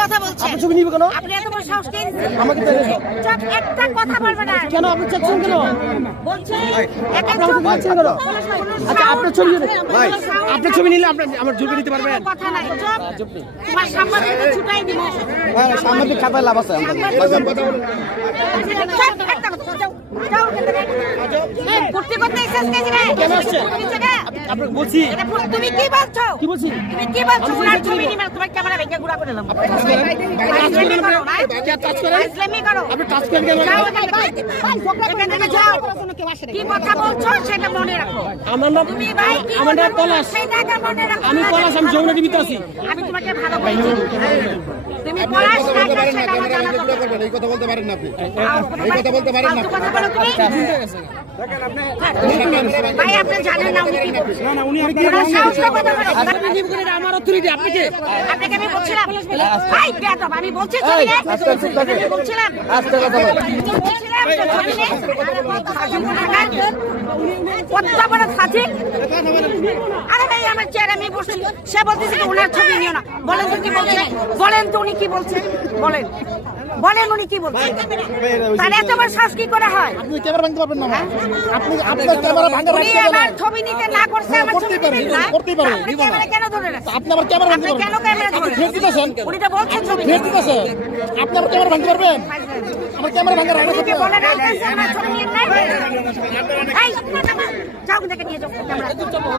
কথা বলছেন। আপনি ছবি নিবে কেন? আপনি এত বড় সাহস কে দিচ্ছেন? আমাকে তো দেখো। চুপ, একটা কথা বলবে না। কেন আপনি চাচ্ছেন কেন? বলছে একটা আপনি চুপ। চাচ্ছেন কেন? আচ্ছা আপনার ছবি নিলে ভাই, আপনার ছবি নিলে আপনার আমার জুড়ে নিতে পারবেন। কথা নাই। চুপ। তোমার সাংবাদিককে ছুটাই দিব। হ্যাঁ সাংবাদিক খাতায় লাভ আছে চুপ, একটা কথা, যাও, যাও থেকে। করতে এসেছিস নাকি রে? কেন আসছেন? তুমি জায়গা? আপনাকে বলছি তুমি কি বলছো? কি বলছি? তুমি কি বলছো? ওনার ছবি নিবে তোমার ক্যামেরা ভেঙে গুড়া করে দিলাম আইসলামি করো। না টাচ করেন। আইসলামি করো। আপনি টাচ করেন কেন যাও। এখান থেকে। যাও। কি কথা বলছো? সেটা মনে রাখো। আমার নাম তুমি ভাই আমার নাম পলাশ। সেটা মনে রাখো। আমি পলাশ আমি যমুনা টিভিতে আছি। আমি তোমাকে ভালো বলছি তুমি পলাশ না সেটা আমার জানা দরকার। এই কথা বলতে পারেন না আপনি। এই কথা বলতে পারেন না। কথা বলো তুমি। ভাই আপনি জানেন না উনি কি বলছে না না উনি আপনি ওনার সাহস তো কথা বলো। আপনি নিব করে আমার অথরিটি আপনি কে আপনাকে আমি বলছিলাম। ভাই বেয়াদব, আমি বলছি ছবি আমি বলছিলাম আস্তে কথা বল বলছিলাম। তো ছবি নে। আরে কত হাসিম কোথাকার। কত বড় সাথী। আরে ভাই আমার চেয়ারে আমি বসছি সে বলতেছে কি ওনার ছবি নিও না। বলেন তো কি বলছেন বলেন তো উনি কি বলছেন বলেন। বলেন উনি কি বলছেন তাহলে এত বড় শ্বাস কি করে হয় আপনি ক্যামেরা ভাঙতে পারবেন না আপনি আপনার ক্যামেরা রাখতে আমার পারেন ছবি নিতে না করছে আমার ছবি নিবেন না করতেই পারে, আপনি ক্যামেরা কেন ধরে রাখছেন আপনি আবার ক্যামেরা ভাঙতে আপনি কেন ক্যামেরা ধরে ফের দিতেছেন উনি তো বলছেন ছবি ফের দিতেছেন আপনি আবার ক্যামেরা ভাঙতে পারবেন আমার ক্যামেরা ভাঙার রাখতে উনি কি বলে না আমার ছবি নিয়ে নাই এই যাও দেখে নিয়ে যাও ক্যামেরা